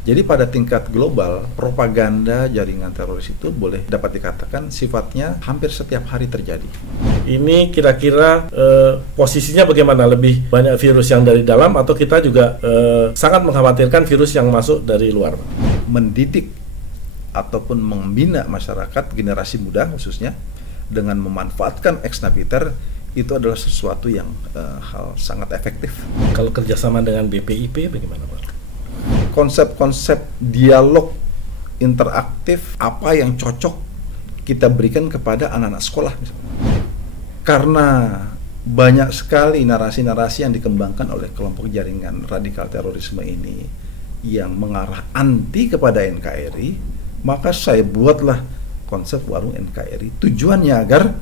Jadi pada tingkat global, propaganda jaringan teroris itu dapat dikatakan sifatnya hampir setiap hari terjadi. Ini kira-kira posisinya bagaimana? Lebih banyak virus yang dari dalam atau kita juga sangat mengkhawatirkan virus yang masuk dari luar? Mendidik ataupun membina masyarakat generasi muda khususnya dengan memanfaatkan ex-napiter itu adalah sesuatu yang hal sangat efektif. Kalau kerjasama dengan BPIP bagaimana, Pak? Konsep-konsep dialog interaktif apa yang cocok kita berikan kepada anak-anak sekolah misalnya. Karena banyak sekali narasi-narasi yang dikembangkan oleh kelompok jaringan radikal terorisme ini yang mengarah anti kepada NKRI, maka saya buatlah konsep warung NKRI. Tujuannya agar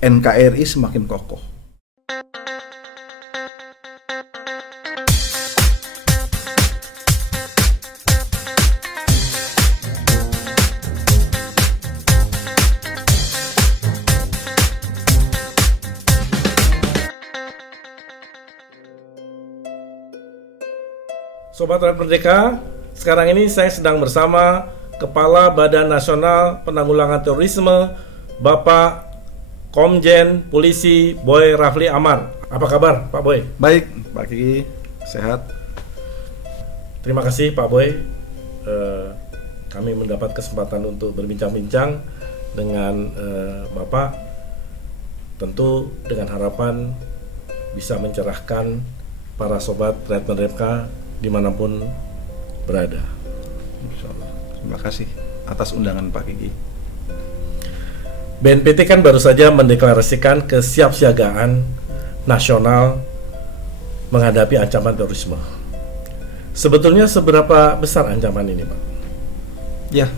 NKRI semakin kokoh. Sobat Rakyat Merdeka, sekarang ini saya sedang bersama Kepala Badan Nasional Penanggulangan Terorisme, Bapak Komjen Polisi Boy Rafli Amar. Apa kabar, Pak Boy? Baik, Pak Kiki, sehat. Terima kasih, Pak Boy. Kami mendapat kesempatan untuk berbincang-bincang dengan Bapak, tentu dengan harapan bisa mencerahkan para sobat Rakyat Merdeka dimanapun berada. Insyaallah. Terima kasih atas undangan Pak Kiki. BNPT kan baru saja mendeklarasikan kesiapsiagaan nasional menghadapi ancaman terorisme. Sebetulnya seberapa besar ancaman ini, Pak? Ya,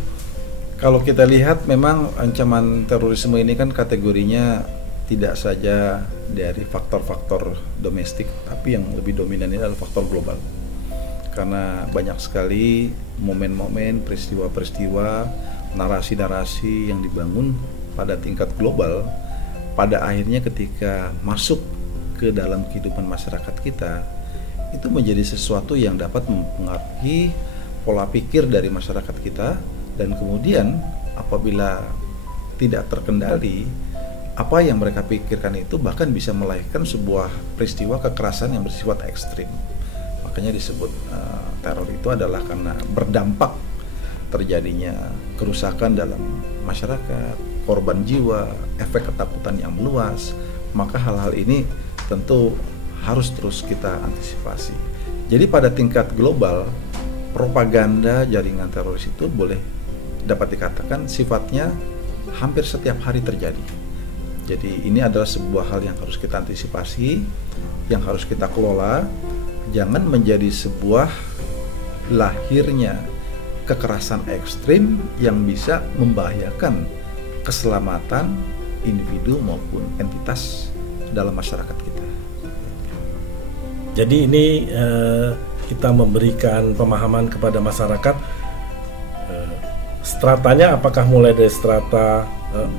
kalau kita lihat memang ancaman terorisme ini kan kategorinya tidak saja dari faktor-faktor domestik, tapi yang lebih dominan ini adalah faktor global. Karena banyak sekali momen-momen, peristiwa-peristiwa, narasi-narasi yang dibangun pada tingkat global, pada akhirnya ketika masuk ke dalam kehidupan masyarakat kita, itu menjadi sesuatu yang dapat mempengaruhi pola pikir dari masyarakat kita, dan kemudian apabila tidak terkendali, apa yang mereka pikirkan itu bahkan bisa melahirkan sebuah peristiwa kekerasan yang bersifat ekstrim. Makanya disebut teror itu adalah karena berdampak terjadinya kerusakan dalam masyarakat, korban jiwa, efek ketakutan yang meluas. Maka hal-hal ini tentu harus terus kita antisipasi. Jadi pada tingkat global, propaganda jaringan teroris itu dapat dikatakan sifatnya hampir setiap hari terjadi. Jadi ini adalah sebuah hal yang harus kita antisipasi, yang harus kita kelola. Jangan menjadi sebuah lahirnya kekerasan ekstrim yang bisa membahayakan keselamatan individu maupun entitas dalam masyarakat kita. Jadi ini kita memberikan pemahaman kepada masyarakat, stratanya apakah mulai dari strata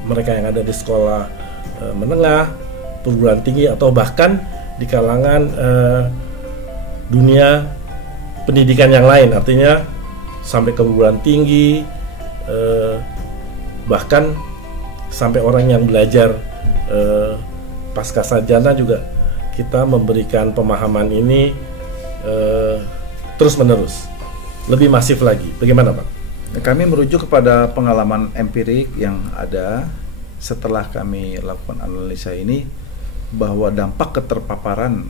mereka yang ada di sekolah menengah, perguruan tinggi, atau bahkan di kalangan dunia pendidikan yang lain, artinya sampai ke perguruan tinggi, bahkan sampai orang yang belajar pasca sarjana juga kita memberikan pemahaman ini terus menerus, lebih masif lagi. Bagaimana, Pak? Kami merujuk kepada pengalaman empirik yang ada setelah kami lakukan analisa ini, bahwa dampak keterpaparan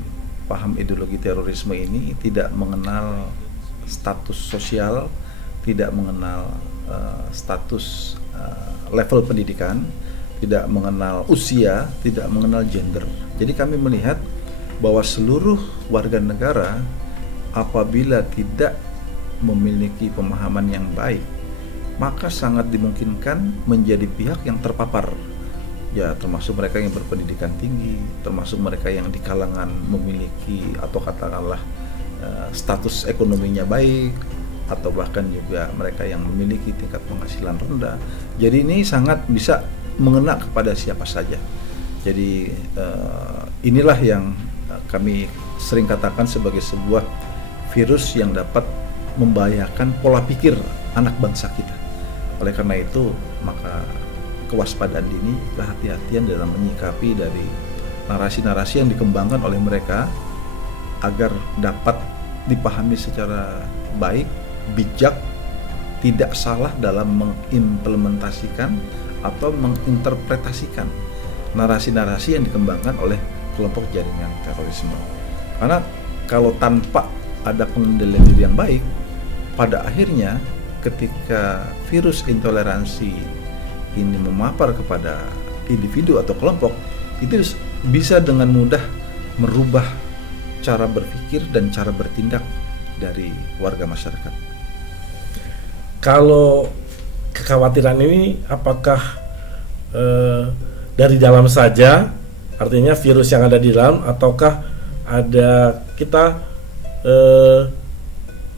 paham ideologi terorisme ini tidak mengenal status sosial, tidak mengenal status level pendidikan, tidak mengenal usia, tidak mengenal gender. Jadi kami melihat bahwa seluruh warga negara apabila tidak memiliki pemahaman yang baik, maka sangat dimungkinkan menjadi pihak yang terpapar. Ya, termasuk mereka yang berpendidikan tinggi, termasuk mereka yang di kalangan memiliki atau katakanlah status ekonominya baik, atau bahkan juga mereka yang memiliki tingkat penghasilan rendah. Jadi ini sangat bisa mengena kepada siapa saja. Jadi inilah yang kami sering katakan sebagai sebuah virus yang dapat membahayakan pola pikir anak bangsa kita. Oleh karena itu, maka kewaspadaan dini, kehati-hatian dalam menyikapi dari narasi-narasi yang dikembangkan oleh mereka agar dapat dipahami secara baik, bijak, tidak salah dalam mengimplementasikan atau menginterpretasikan narasi-narasi yang dikembangkan oleh kelompok jaringan terorisme. Karena kalau tanpa ada pengendalian diri yang baik, pada akhirnya ketika virus intoleransi ini memapar kepada individu atau kelompok, itu bisa dengan mudah merubah cara berpikir dan cara bertindak dari warga masyarakat. Kalau kekhawatiran ini apakah dari dalam saja, artinya virus yang ada di dalam, ataukah ada kita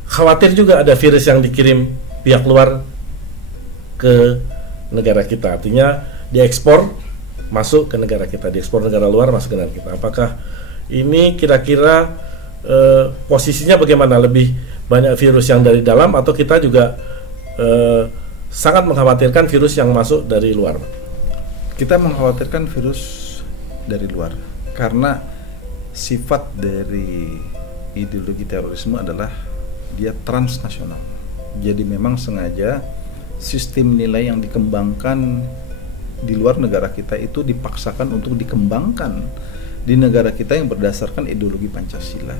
khawatir juga ada virus yang dikirim pihak luar ke negara kita, artinya diekspor masuk ke negara kita, diekspor negara luar masuk ke negara kita. Apakah ini kira-kira posisinya bagaimana? Lebih banyak virus yang dari dalam atau kita juga sangat mengkhawatirkan virus yang masuk dari luar? Kita mengkhawatirkan virus dari luar karena sifat dari ideologi terorisme adalah dia transnasional. Jadi memang sengaja sistem nilai yang dikembangkan di luar negara kita itu dipaksakan untuk dikembangkan di negara kita yang berdasarkan ideologi Pancasila,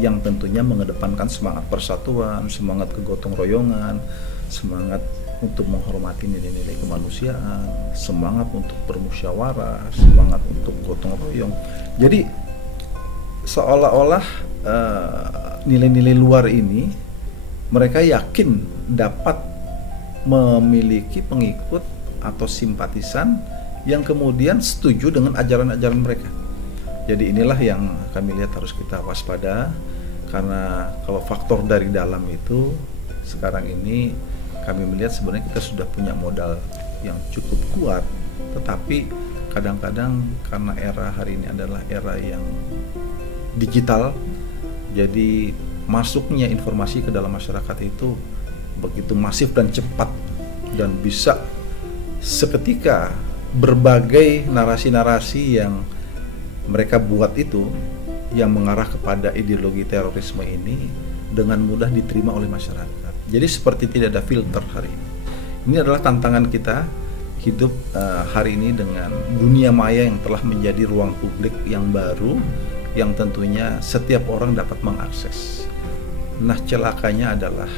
yang tentunya mengedepankan semangat persatuan, semangat kegotong royongan, semangat untuk menghormati nilai-nilai kemanusiaan, semangat untuk bermusyawarah, semangat untuk gotong royong. Jadi seolah-olah nilai-nilai luar ini mereka yakin dapat memiliki pengikut atau simpatisan yang kemudian setuju dengan ajaran-ajaran mereka. Jadi inilah yang kami lihat harus kita waspada, karena kalau faktor dari dalam itu sekarang ini kami melihat sebenarnya kita sudah punya modal yang cukup kuat, tetapi kadang-kadang karena era hari ini adalah era yang digital, jadi masuknya informasi ke dalam masyarakat itu begitu masif dan cepat, dan bisa seketika berbagai narasi-narasi yang mereka buat itu yang mengarah kepada ideologi terorisme ini dengan mudah diterima oleh masyarakat. Jadi seperti tidak ada filter hari ini. Ini adalah tantangan kita hidup hari ini dengan dunia maya yang telah menjadi ruang publik yang baru, yang tentunya setiap orang dapat mengakses. Nah, celakanya adalah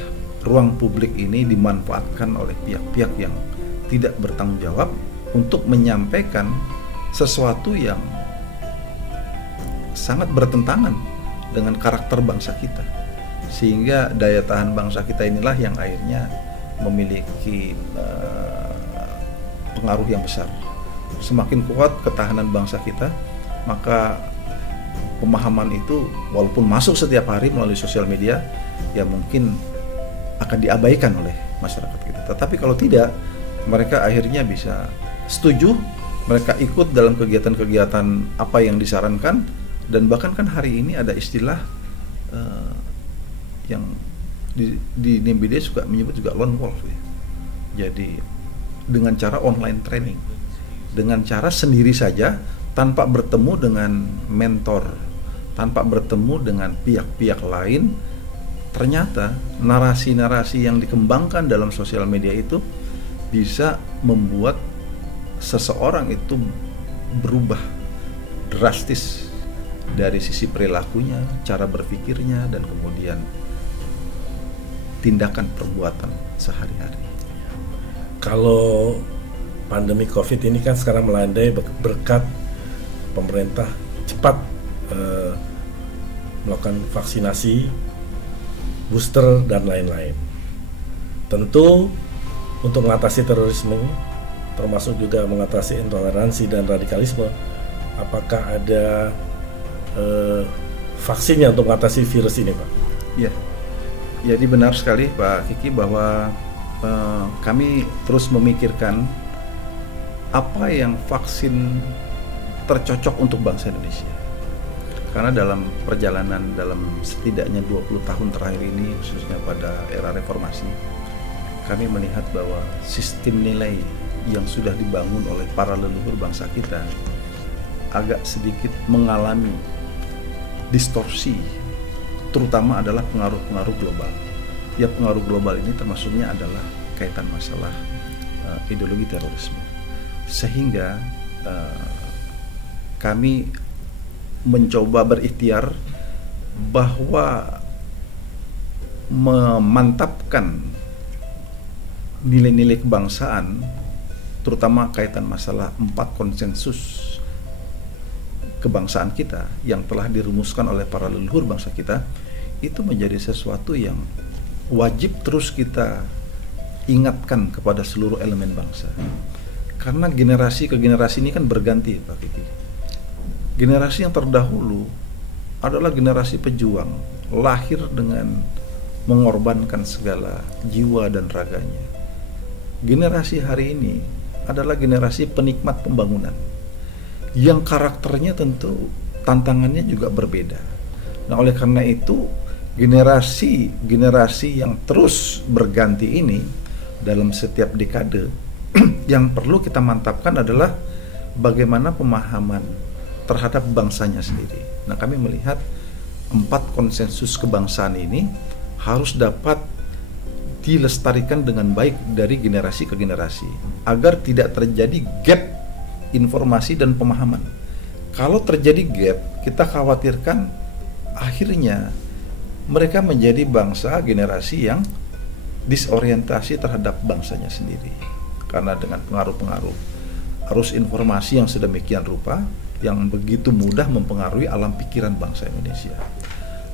ruang publik ini dimanfaatkan oleh pihak-pihak yang tidak bertanggung jawab untuk menyampaikan sesuatu yang sangat bertentangan dengan karakter bangsa kita, sehingga daya tahan bangsa kita inilah yang akhirnya memiliki pengaruh yang besar. Semakin kuat ketahanan bangsa kita, maka pemahaman itu walaupun masuk setiap hari melalui sosial media, ya mungkin akan diabaikan oleh masyarakat kita. Tetapi kalau tidak, mereka akhirnya bisa setuju, mereka ikut dalam kegiatan-kegiatan apa yang disarankan, dan bahkan kan hari ini ada istilah yang di Nimbide suka menyebut juga lone wolf ya. Jadi dengan cara online training, dengan cara sendiri saja tanpa bertemu dengan mentor, tanpa bertemu dengan pihak-pihak lain, ternyata narasi-narasi yang dikembangkan dalam sosial media itu bisa membuat seseorang itu berubah drastis dari sisi perilakunya, cara berpikirnya, dan kemudian tindakan perbuatan sehari-hari. Kalau pandemi COVID ini kan sekarang melandai berkat pemerintah cepat melakukan vaksinasi, booster, dan lain-lain. Tentu untuk mengatasi terorisme ini, termasuk juga mengatasi intoleransi dan radikalisme, apakah ada vaksinnya untuk mengatasi virus ini, Pak? Ya, jadi benar sekali Pak Kiki bahwa kami terus memikirkan apa yang vaksin tercocok untuk bangsa Indonesia. Karena dalam perjalanan dalam setidaknya 20 tahun terakhir ini, khususnya pada era reformasi, kami melihat bahwa sistem nilai yang sudah dibangun oleh para leluhur bangsa kita agak sedikit mengalami distorsi, terutama adalah pengaruh-pengaruh global. Ya, pengaruh global ini termasuknya adalah kaitan masalah ideologi terorisme. Sehingga kami mencoba berikhtiar bahwa memantapkan nilai-nilai kebangsaan, terutama kaitan masalah 4 konsensus kebangsaan kita yang telah dirumuskan oleh para leluhur bangsa kita, itu menjadi sesuatu yang wajib terus kita ingatkan kepada seluruh elemen bangsa. Karena generasi ke generasi ini kan berganti, Pak Kiki. Generasi yang terdahulu adalah generasi pejuang, lahir dengan mengorbankan segala jiwa dan raganya. Generasi hari ini adalah generasi penikmat pembangunan, yang karakternya tentu tantangannya juga berbeda. Nah, oleh karena itu generasi yang terus berganti ini dalam setiap dekade yang perlu kita mantapkan adalah bagaimana pemahaman terhadap bangsanya sendiri. Nah, kami melihat 4 konsensus kebangsaan ini harus dapat dilestarikan dengan baik dari generasi ke generasi agar tidak terjadi gap informasi dan pemahaman. Kalau terjadi gap, kita khawatirkan akhirnya mereka menjadi bangsa generasi yang disorientasi terhadap bangsanya sendiri. Karena dengan pengaruh-pengaruh arus informasi yang sedemikian rupa yang begitu mudah mempengaruhi alam pikiran bangsa Indonesia.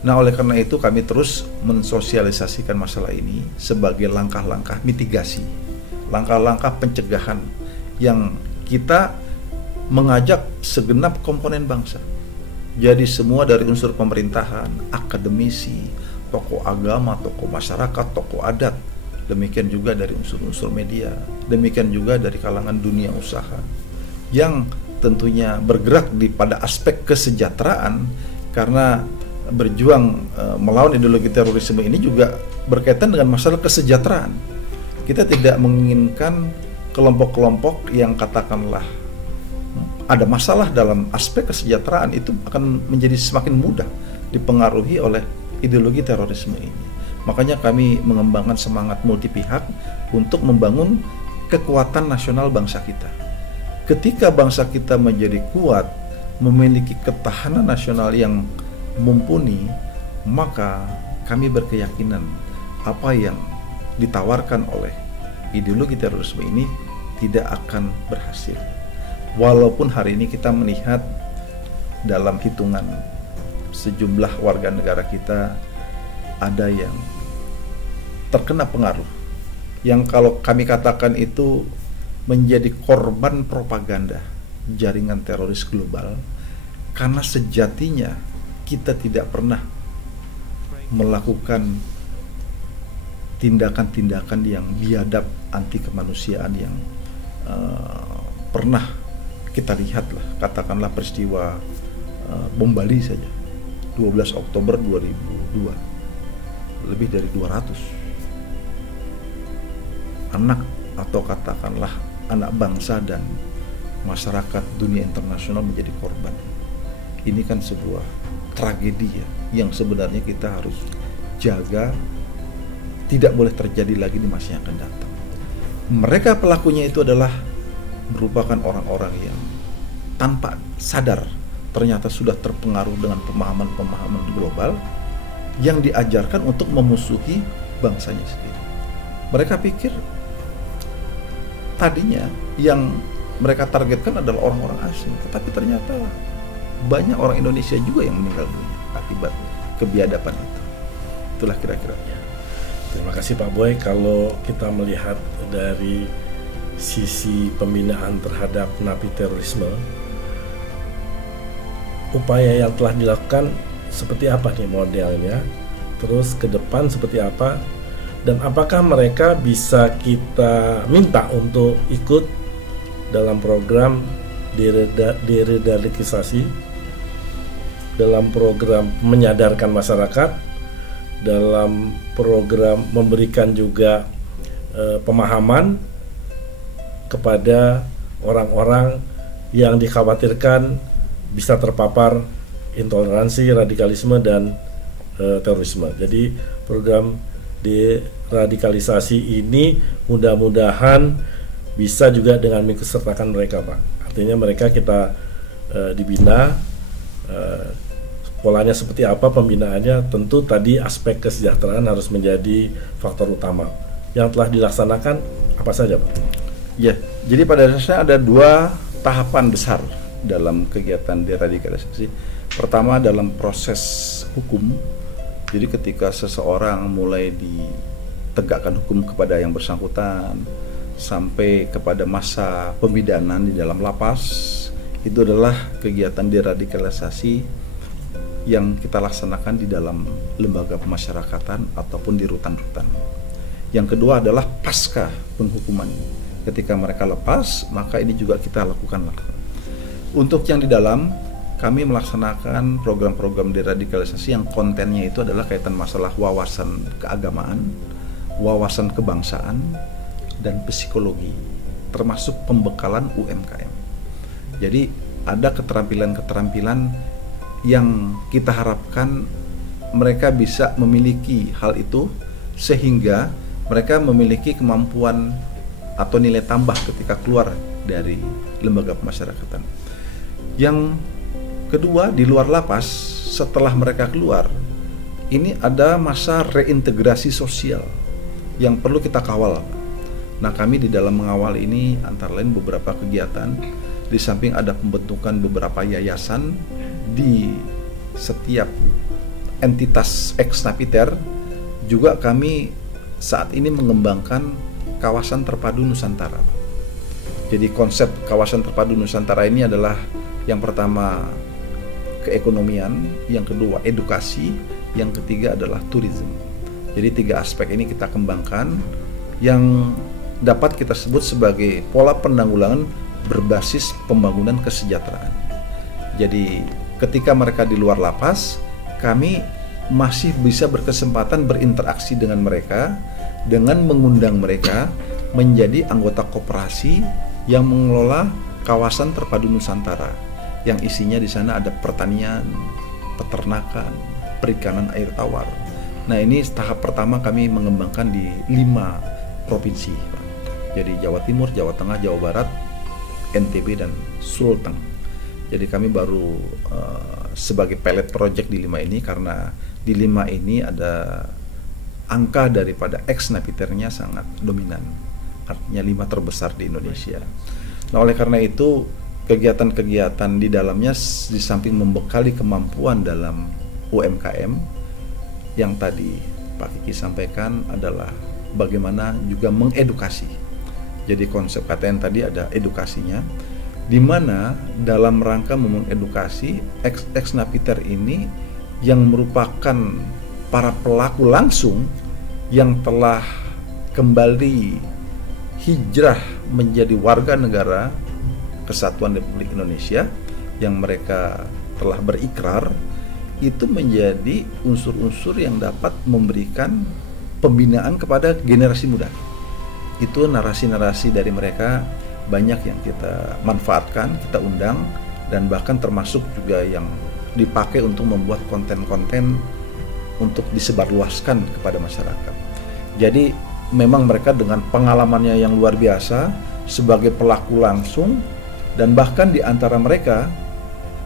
Nah, oleh karena itu kami terus mensosialisasikan masalah ini sebagai langkah-langkah mitigasi, langkah-langkah pencegahan yang kita mengajak segenap komponen bangsa. Jadi semua dari unsur pemerintahan, akademisi, tokoh agama, tokoh masyarakat, tokoh adat, demikian juga dari unsur-unsur media, demikian juga dari kalangan dunia usaha yang tentunya bergerak pada aspek kesejahteraan, karena berjuang melawan ideologi terorisme ini juga berkaitan dengan masalah kesejahteraan. Kita tidak menginginkan kelompok-kelompok yang katakanlah ada masalah dalam aspek kesejahteraan itu akan menjadi semakin mudah dipengaruhi oleh ideologi terorisme ini. Makanya kami mengembangkan semangat multi pihak untuk membangun kekuatan nasional bangsa kita. Ketika bangsa kita menjadi kuat, memiliki ketahanan nasional yang mumpuni, maka kami berkeyakinan apa yang ditawarkan oleh ideologi terorisme ini tidak akan berhasil. Walaupun hari ini kita melihat dalam hitungan sejumlah warga negara kita ada yang terkena pengaruh, yang kalau kami katakan itu menjadi korban propaganda jaringan teroris global, karena sejatinya kita tidak pernah melakukan tindakan-tindakan yang biadab anti kemanusiaan yang pernah kita lihatlah, katakanlah peristiwa bom Bali saja 12 Oktober 2002, lebih dari 200 anak atau katakanlah anak bangsa dan masyarakat dunia internasional menjadi korban. Ini kan sebuah tragedi ya, yang sebenarnya kita harus jaga tidak boleh terjadi lagi di masa yang akan datang. Mereka pelakunya itu adalah merupakan orang-orang yang tanpa sadar ternyata sudah terpengaruh dengan pemahaman-pemahaman global yang diajarkan untuk memusuhi bangsanya sendiri. Mereka pikir tadinya yang mereka targetkan adalah orang-orang asing, tetapi ternyata banyak orang Indonesia juga yang meninggal dunia akibat kebiadaban itu. Itulah kira-kira. Terima kasih Pak Boy. Kalau kita melihat dari sisi pembinaan terhadap napi terorisme, upaya yang telah dilakukan seperti apa nih modelnya, terus ke depan seperti apa, dan apakah mereka bisa kita minta untuk ikut dalam program deradikalisasi dalam program menyadarkan masyarakat, dalam program memberikan juga pemahaman kepada orang-orang yang dikhawatirkan bisa terpapar intoleransi, radikalisme, dan terorisme. Jadi program deradikalisasi ini mudah-mudahan bisa juga dengan mengikutsertakan mereka, Pak. Artinya mereka kita dibina, polanya seperti apa pembinaannya, tentu tadi aspek kesejahteraan harus menjadi faktor utama. Yang telah dilaksanakan apa saja, Pak? Ya, jadi pada dasarnya ada 2 tahapan besar dalam kegiatan deradikalisasi. Pertama dalam proses hukum. Jadi ketika seseorang mulai ditegakkan hukum kepada yang bersangkutan sampai kepada masa pemidanan di dalam lapas, itu adalah kegiatan deradikalisasi yang kita laksanakan di dalam lembaga pemasyarakatan ataupun di rutan-rutan. Yang kedua adalah pasca penghukuman. Ketika mereka lepas, maka ini juga kita lakukan. Untuk yang di dalam, kami melaksanakan program-program deradikalisasi yang kontennya itu adalah kaitan masalah wawasan keagamaan, wawasan kebangsaan, dan psikologi, termasuk pembekalan UMKM. Jadi ada keterampilan-keterampilan yang kita harapkan mereka bisa memiliki hal itu sehingga mereka memiliki kemampuan atau nilai tambah ketika keluar dari lembaga pemasyarakatan. Yang kedua, di luar lapas, setelah mereka keluar, ini ada masa reintegrasi sosial yang perlu kita kawal. Nah, kami di dalam mengawal ini antara lain beberapa kegiatan, di samping ada pembentukan beberapa yayasan di setiap entitas ex-napiter, juga kami saat ini mengembangkan kawasan terpadu Nusantara. Jadi konsep kawasan terpadu Nusantara ini adalah yang pertama keekonomian, yang kedua edukasi, yang ketiga adalah tourism. Jadi 3 aspek ini kita kembangkan yang dapat kita sebut sebagai pola penanggulangan berbasis pembangunan kesejahteraan. Jadi ketika mereka di luar lapas, kami masih bisa berkesempatan berinteraksi dengan mereka dengan mengundang mereka menjadi anggota koperasi yang mengelola kawasan terpadu Nusantara yang isinya di sana ada pertanian, peternakan, perikanan air tawar. Nah, ini tahap pertama kami mengembangkan di 5 provinsi. Jadi Jawa Timur, Jawa Tengah, Jawa Barat, NTB, dan Sulteng. Jadi kami baru sebagai pilot project di 5 ini karena di 5 ini ada angka daripada ex-napiternya sangat dominan, artinya 5 terbesar di Indonesia. Nah, oleh karena itu kegiatan-kegiatan di dalamnya di samping membekali kemampuan dalam UMKM yang tadi Pak Kiki sampaikan adalah bagaimana juga mengedukasi. Jadi konsep KTN tadi ada edukasinya, di mana dalam rangka mengedukasi ex-napiter ini yang merupakan para pelaku langsung yang telah kembali hijrah menjadi warga negara Kesatuan Republik Indonesia yang mereka telah berikrar, itu menjadi unsur-unsur yang dapat memberikan pembinaan kepada generasi muda. Itu narasi-narasi dari mereka banyak yang kita manfaatkan, kita undang, dan bahkan termasuk juga yang dipakai untuk membuat konten-konten untuk disebarluaskan kepada masyarakat. Jadi memang mereka dengan pengalamannya yang luar biasa sebagai pelaku langsung, dan bahkan di antara mereka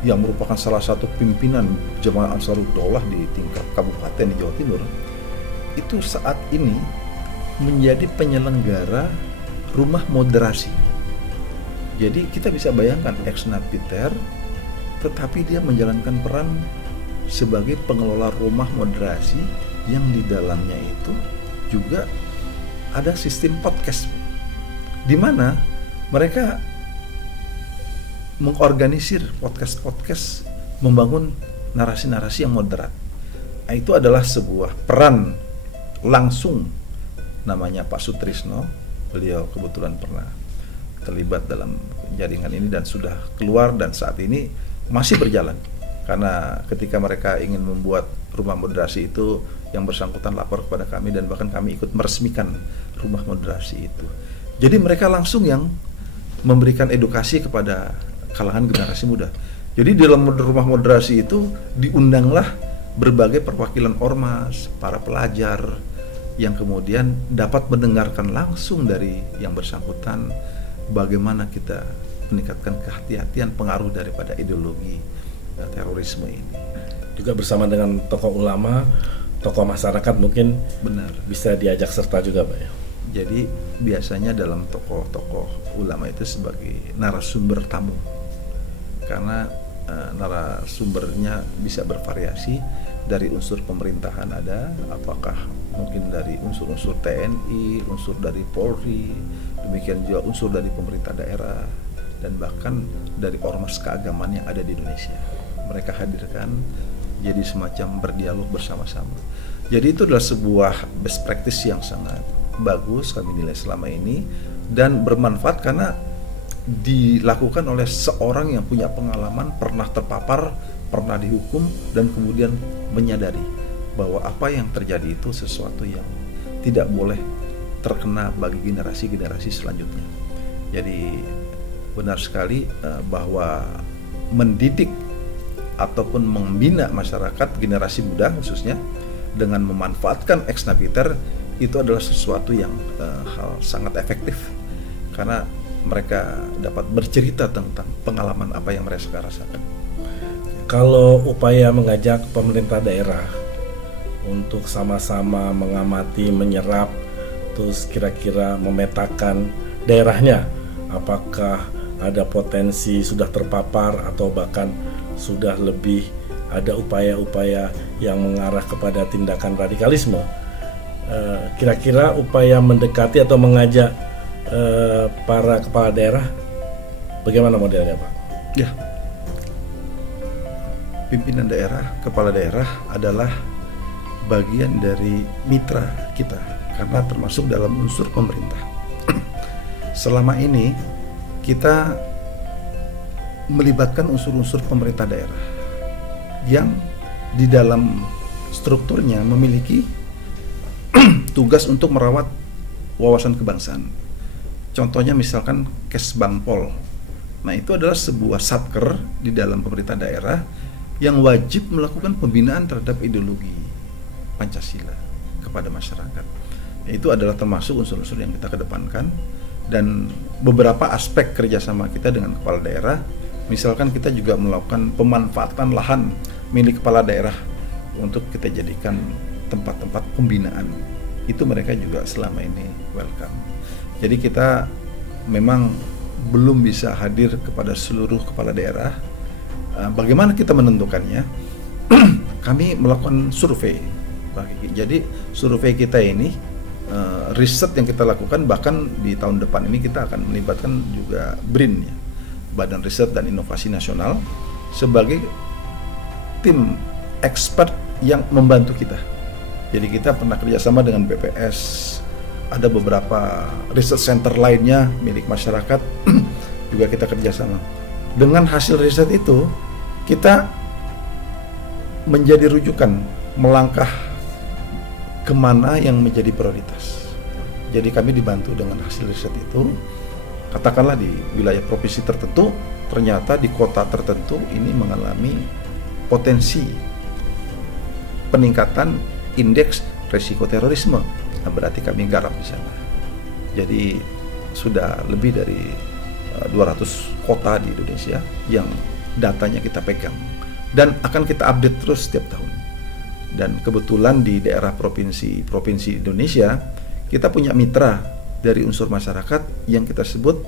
yang merupakan salah satu pimpinan Jemaah Ansarud Daulah di tingkat kabupaten di Jawa Timur, itu saat ini menjadi penyelenggara rumah moderasi. Jadi kita bisa bayangkan ex-napiter, tetapi dia menjalankan peran sebagai pengelola rumah moderasi yang di dalamnya itu juga ada sistem podcast, di mana mereka mengorganisir podcast-podcast, membangun narasi-narasi yang moderat. Nah, itu adalah sebuah peran langsung, namanya Pak Sutrisno. Beliau kebetulan pernah terlibat dalam jaringan ini dan sudah keluar, dan saat ini masih berjalan Karena ketika mereka ingin membuat rumah moderasi itu, yang bersangkutan lapor kepada kami dan bahkan kami ikut meresmikan rumah moderasi itu. Jadi mereka langsung yang memberikan edukasi kepada kalangan generasi muda. Jadi di dalam rumah moderasi itu diundanglah berbagai perwakilan ormas, para pelajar yang kemudian dapat mendengarkan langsung dari yang bersangkutan bagaimana kita meningkatkan kehati-hatian pengaruh daripada ideologi terorisme ini. Juga bersama dengan tokoh ulama, tokoh masyarakat mungkin benar bisa diajak serta juga, Pak ya. Jadi biasanya dalam tokoh-tokoh ulama itu sebagai narasumber tamu, karena narasumbernya bisa bervariasi dari unsur pemerintahan ada, apakah mungkin dari unsur-unsur TNI, unsur dari Polri, demikian juga unsur dari pemerintah daerah, dan bahkan dari ormas keagamaan yang ada di Indonesia. Mereka hadirkan jadi semacam berdialog bersama-sama. Jadi itu adalah sebuah best practice yang sangat bagus kami nilai selama ini dan bermanfaat karena dilakukan oleh seorang yang punya pengalaman, pernah terpapar, pernah dihukum, dan kemudian menyadari bahwa apa yang terjadi itu sesuatu yang tidak boleh terkena bagi generasi-generasi selanjutnya. Jadi benar sekali bahwa mendidik ataupun membina masyarakat generasi muda khususnya dengan memanfaatkan ex napiter itu adalah sesuatu yang hal sangat efektif karena mereka dapat bercerita tentang pengalaman apa yang mereka rasakan. Kalau upaya mengajak pemerintah daerah untuk sama-sama mengamati, menyerap, terus kira-kira memetakan daerahnya, apakah ada potensi sudah terpapar atau bahkan sudah lebih ada upaya-upaya yang mengarah kepada tindakan radikalisme. Kira-kira upaya mendekati atau mengajak para kepala daerah, bagaimana modelnya, Pak? Ya, pimpinan daerah, kepala daerah adalah bagian dari mitra kita karena termasuk dalam unsur pemerintah. Selama ini kita melibatkan unsur-unsur pemerintah daerah yang di dalam strukturnya memiliki tugas untuk merawat wawasan kebangsaan. Contohnya misalkan Kesbangpol. Nah, itu adalah sebuah satker di dalam pemerintah daerah yang wajib melakukan pembinaan terhadap ideologi Pancasila kepada masyarakat. Itu adalah termasuk unsur-unsur yang kita kedepankan dan beberapa aspek kerjasama kita dengan kepala daerah. Misalkan kita juga melakukan pemanfaatan lahan milik kepala daerah untuk kita jadikan tempat-tempat pembinaan. Itu mereka juga selama ini welcome. Jadi kita memang belum bisa hadir kepada seluruh kepala daerah. Bagaimana kita menentukannya? Kami melakukan survei. Jadi survei kita ini, riset yang kita lakukan, bahkan di tahun depan ini kita akan melibatkan juga BRIN, ya, Badan Riset dan Inovasi Nasional, sebagai tim expert yang membantu kita. Jadi kita pernah kerjasama dengan BPS, ada beberapa riset center lainnya milik masyarakat juga kita kerjasama. Dengan hasil riset itu kita menjadi rujukan melangkah kemana yang menjadi prioritas. Jadi kami dibantu dengan hasil riset itu. Katakanlah di wilayah provinsi tertentu, ternyata di kota tertentu ini mengalami potensi peningkatan indeks risiko terorisme. Nah, berarti kami garap di sana. Jadi sudah lebih dari 200 kota di Indonesia yang datanya kita pegang dan akan kita update terus setiap tahun. Dan kebetulan di daerah provinsi Indonesia kita punya mitra dari unsur masyarakat yang kita sebut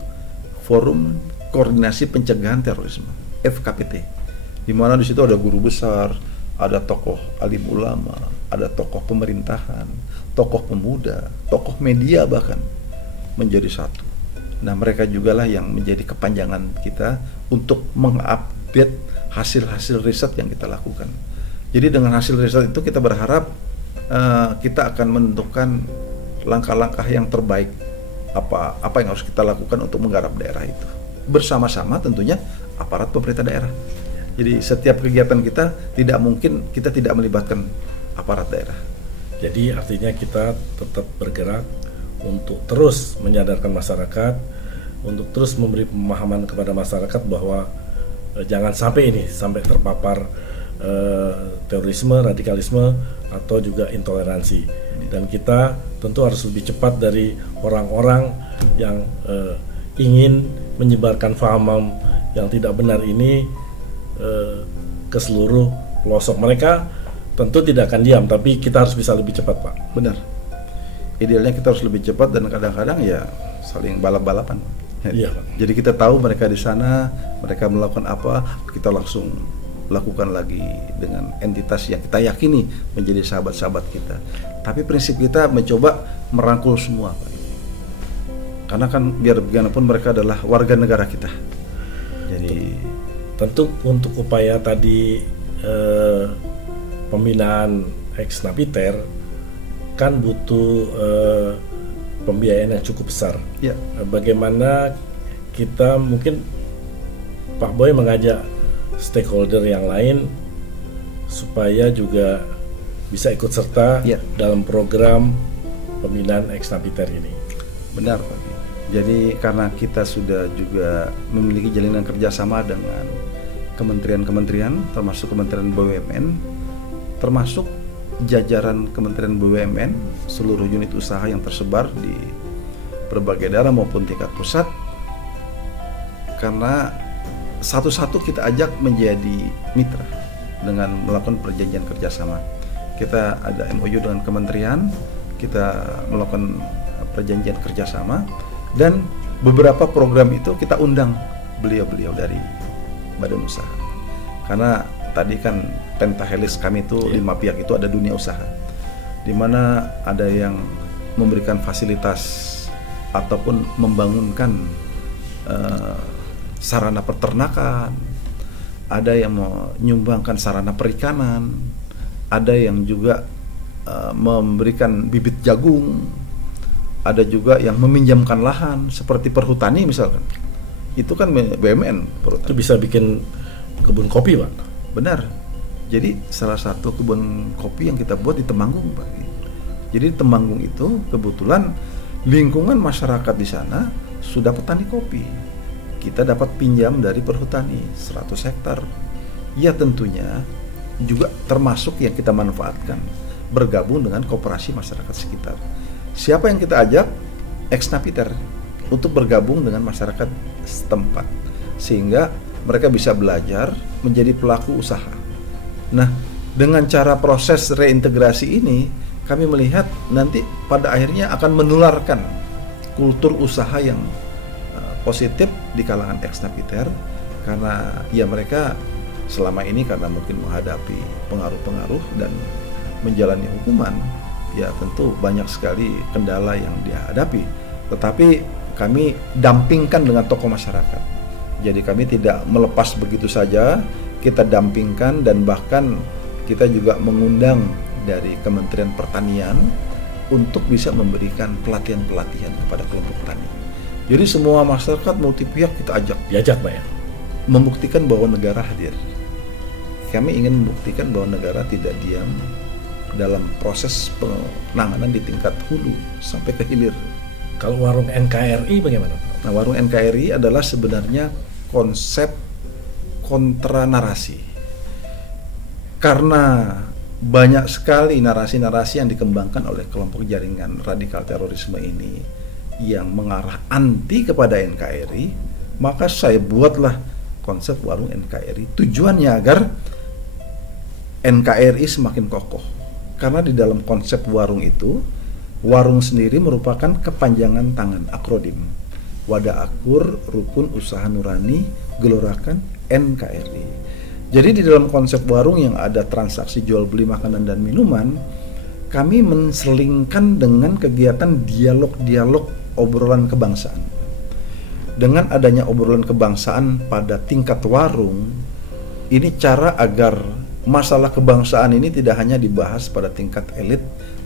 Forum Koordinasi Pencegahan Terorisme (FKPT), di mana di situ ada guru besar, ada tokoh alim ulama, ada tokoh pemerintahan, tokoh pemuda, tokoh media bahkan menjadi satu. Nah, mereka jugalah yang menjadi kepanjangan kita untuk mengupdate hasil-hasil riset yang kita lakukan. Jadi dengan hasil riset itu kita berharap kita akan menentukan langkah-langkah yang terbaik, apa yang harus kita lakukan untuk menggarap daerah itu bersama-sama tentunya aparat pemerintah daerah. Jadi setiap kegiatan kita tidak mungkin kita tidak melibatkan aparat daerah. Jadi artinya kita tetap bergerak untuk terus menyadarkan masyarakat, untuk terus memberi pemahaman kepada masyarakat bahwa jangan sampai terpapar terorisme, radikalisme, atau juga intoleransi. Dan kita tentu harus lebih cepat dari orang-orang yang ingin menyebarkan paham yang tidak benar ini ke seluruh pelosok. Mereka tentu tidak akan diam, tapi kita harus bisa lebih cepat, Pak. Benar. Idealnya kita harus lebih cepat, dan kadang-kadang ya saling balap-balapan. Iya, Pak. Jadi kita tahu mereka di sana, mereka melakukan apa, kita langsung lakukan lagi dengan entitas yang kita yakini menjadi sahabat-sahabat kita. Tapi prinsip kita mencoba merangkul semua, Pak. Karena kan biar bagaimanapun mereka adalah warga negara kita. Jadi tentu untuk upaya tadi pembinaan ex napiter kan butuh pembiayaan yang cukup besar. ya, Bagaimana kita mungkin Pak Boy mengajak stakeholder yang lain supaya juga bisa ikut serta Ya. dalam program pembinaan ex napiter ini. benar, Pak. Jadi karena kita sudah juga memiliki jalinan kerjasama dengan kementerian-kementerian, termasuk Kementerian BUMN, termasuk jajaran Kementerian BUMN, seluruh unit usaha yang tersebar di berbagai daerah maupun tingkat pusat, karena satu-satu kita ajak menjadi mitra dengan melakukan perjanjian kerjasama. Kita ada MOU dengan kementerian, kita melakukan perjanjian kerjasama, dan beberapa program itu kita undang beliau-beliau dari badan usaha. Karena tadi kan pentahelix kami itu 5 pihak itu ada dunia usaha, di mana ada yang memberikan fasilitas ataupun membangunkan sarana peternakan, ada yang menyumbangkan sarana perikanan, ada yang juga memberikan bibit jagung, ada juga yang meminjamkan lahan seperti perhutani misalkan. Itu kan BUMN perhutani. Itu bisa bikin kebun kopi, Pak. Benar. Jadi salah satu kebun kopi yang kita buat di Temanggung, Pak. Jadi Temanggung itu kebetulan lingkungan masyarakat di sana sudah petani kopi. Kita dapat pinjam dari perhutani 100 hektar. Ya tentunya juga termasuk yang kita manfaatkan bergabung dengan koperasi masyarakat sekitar. Siapa yang kita ajak? Ex napiter untuk bergabung dengan masyarakat setempat, sehingga mereka bisa belajar menjadi pelaku usaha. Nah, dengan cara proses reintegrasi ini, kami melihat nanti pada akhirnya akan menularkan kultur usaha yang positif di kalangan ex napiter, karena ya mereka selama ini karena mungkin menghadapi pengaruh-pengaruh dan menjalani hukuman, ya tentu banyak sekali kendala yang dihadapi. Tetapi kami dampingkan dengan tokoh masyarakat. Jadi kami tidak melepas begitu saja, kita dampingkan, dan bahkan kita juga mengundang dari Kementerian Pertanian untuk bisa memberikan pelatihan-pelatihan kepada kelompok tani. Jadi semua masyarakat multi pihak kita ajak. Diajak, Pak, ya? Membuktikan bahwa negara hadir. Kami ingin membuktikan bahwa negara tidak diam dalam proses penanganan di tingkat hulu sampai ke hilir. Kalau warung NKRI bagaimana, Pak? Nah, warung NKRI adalah sebenarnya konsep kontra narasi. Karena banyak sekali narasi-narasi yang dikembangkan oleh kelompok jaringan radikal terorisme ini yang mengarah anti kepada NKRI, maka saya buatlah konsep warung NKRI. Tujuannya agar NKRI semakin kokoh. Karena di dalam konsep warung itu, warung sendiri merupakan kepanjangan tangan, akronim Wadah Akur Rukun Usaha Nurani Gelorakan NKRI. Jadi di dalam konsep warung yang ada transaksi jual beli makanan dan minuman, kami menselingkan dengan kegiatan dialog-dialog obrolan kebangsaan. Dengan adanya obrolan kebangsaan pada tingkat warung, ini cara agar masalah kebangsaan ini tidak hanya dibahas pada tingkat elit,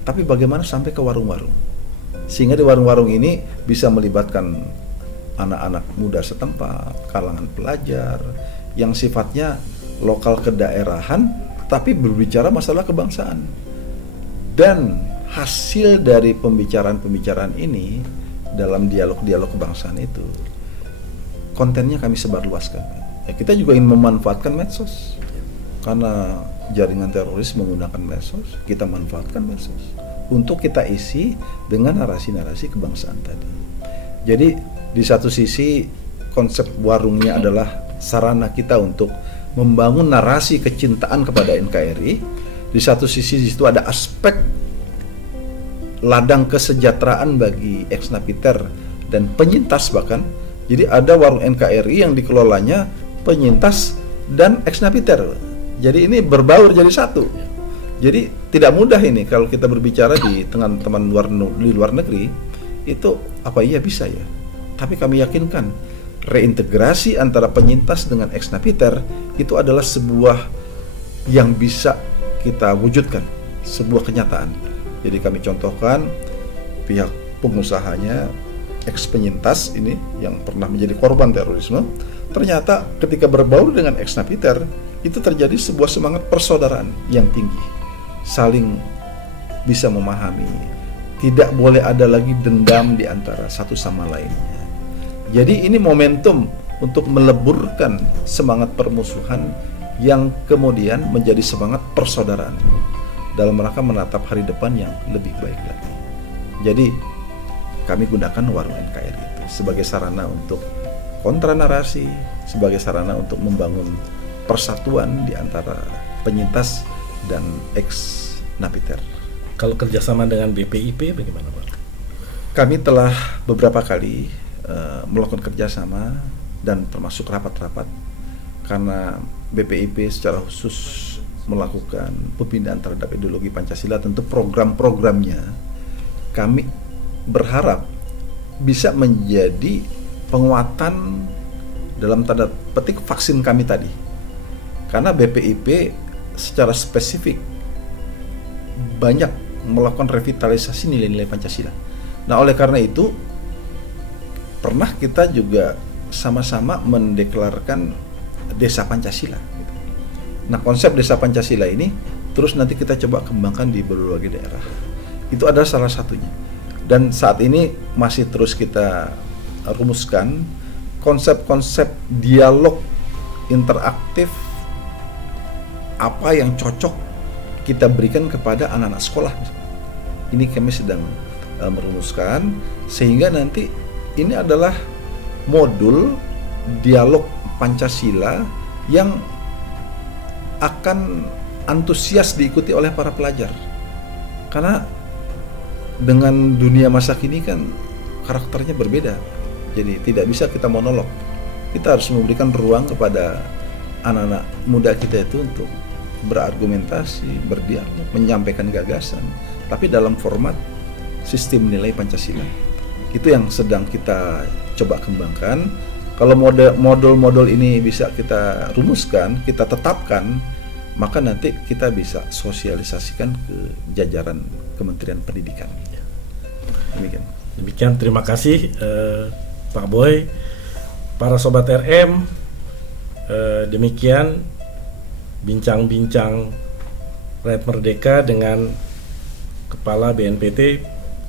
tapi bagaimana sampai ke warung-warung. Sehingga di warung-warung ini bisa melibatkan anak-anak muda setempat, kalangan pelajar, yang sifatnya lokal kedaerahan, tapi berbicara masalah kebangsaan. Dan hasil dari pembicaraan-pembicaraan ini dalam dialog-dialog kebangsaan itu, kontennya kami sebarluaskan. Ya, kita juga ingin memanfaatkan medsos, karena jaringan teroris menggunakan medsos, kita manfaatkan medsos untuk kita isi dengan narasi-narasi kebangsaan tadi. Jadi di satu sisi konsep warungnya adalah sarana kita untuk membangun narasi kecintaan kepada NKRI. Di satu sisi di situ ada aspek ladang kesejahteraan bagi ex-napiter dan penyintas bahkan. Jadi ada warung NKRI yang dikelolanya penyintas dan ex-napiter. Jadi ini berbaur jadi satu. Jadi tidak mudah ini kalau kita berbicara di teman-teman di luar negeri, itu apa iya bisa ya. Tapi kami yakinkan reintegrasi antara penyintas dengan ex-napiter itu adalah sebuah yang bisa kita wujudkan, sebuah kenyataan. Jadi kami contohkan pihak pengusahanya ex-penyintas ini yang pernah menjadi korban terorisme, ternyata ketika berbaur dengan ex-napiter itu terjadi sebuah semangat persaudaraan yang tinggi, saling bisa memahami, tidak boleh ada lagi dendam di antara satu sama lainnya. Jadi ini momentum untuk meleburkan semangat permusuhan yang kemudian menjadi semangat persaudaraan dalam rangka menatap hari depan yang lebih baik lagi. Jadi kami gunakan warung NKRI itu sebagai sarana untuk kontra narasi, sebagai sarana untuk membangun persatuan di antara penyintas dan ex-napiter. Kalau kerjasama dengan BPIP bagaimana Pak? Kami telah beberapa kali melakukan kerjasama dan termasuk rapat-rapat, karena BPIP secara khusus melakukan pembinaan terhadap ideologi Pancasila. Tentu program-programnya kami berharap bisa menjadi penguatan dalam tanda petik vaksin kami tadi, karena BPIP secara spesifik banyak melakukan revitalisasi nilai-nilai Pancasila. Nah, oleh karena itu pernah kita juga sama-sama mendeklarasikan Desa Pancasila. Nah, konsep Desa Pancasila ini terus nanti kita coba kembangkan di berbagai daerah. Itu adalah salah satunya. Dan saat ini masih terus kita rumuskan konsep-konsep dialog interaktif apa yang cocok kita berikan kepada anak-anak sekolah. Ini kami sedang merumuskan sehingga nanti ini adalah modul dialog Pancasila yang akan antusias diikuti oleh para pelajar. Karena dengan dunia masa kini kan karakternya berbeda. Jadi tidak bisa kita monolog. Kita harus memberikan ruang kepada anak-anak muda kita itu untuk berargumentasi, berdialog, menyampaikan gagasan, tapi dalam format sistem nilai Pancasila. Itu yang sedang kita coba kembangkan. Kalau modul-modul ini bisa kita rumuskan, kita tetapkan, maka nanti kita bisa sosialisasikan ke jajaran Kementerian Pendidikan. Demikian, terima kasih Pak Boy, para Sobat RM. Demikian bincang-bincang Rakyat Merdeka dengan Kepala BNPT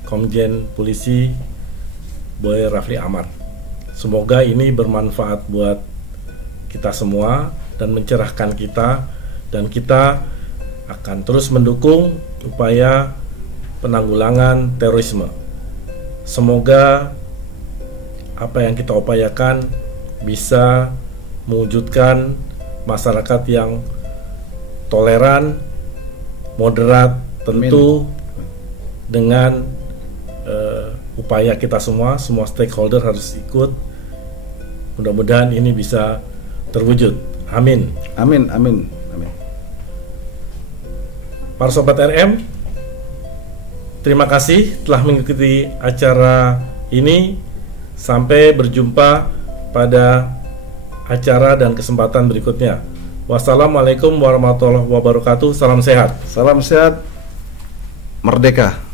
Komjen Polisi Boy Rafli Amar. Semoga ini bermanfaat buat kita semua dan mencerahkan kita, dan kita akan terus mendukung upaya penanggulangan terorisme. Semoga apa yang kita upayakan bisa mewujudkan masyarakat yang toleran, moderat, tentu dengan upaya kita semua stakeholder harus ikut. Mudah-mudahan ini bisa terwujud. Amin. Amin, amin, amin. Para Sobat RM, terima kasih telah mengikuti acara ini. Sampai berjumpa pada acara dan kesempatan berikutnya. Wassalamualaikum warahmatullahi wabarakatuh. Salam sehat. Salam sehat. Merdeka.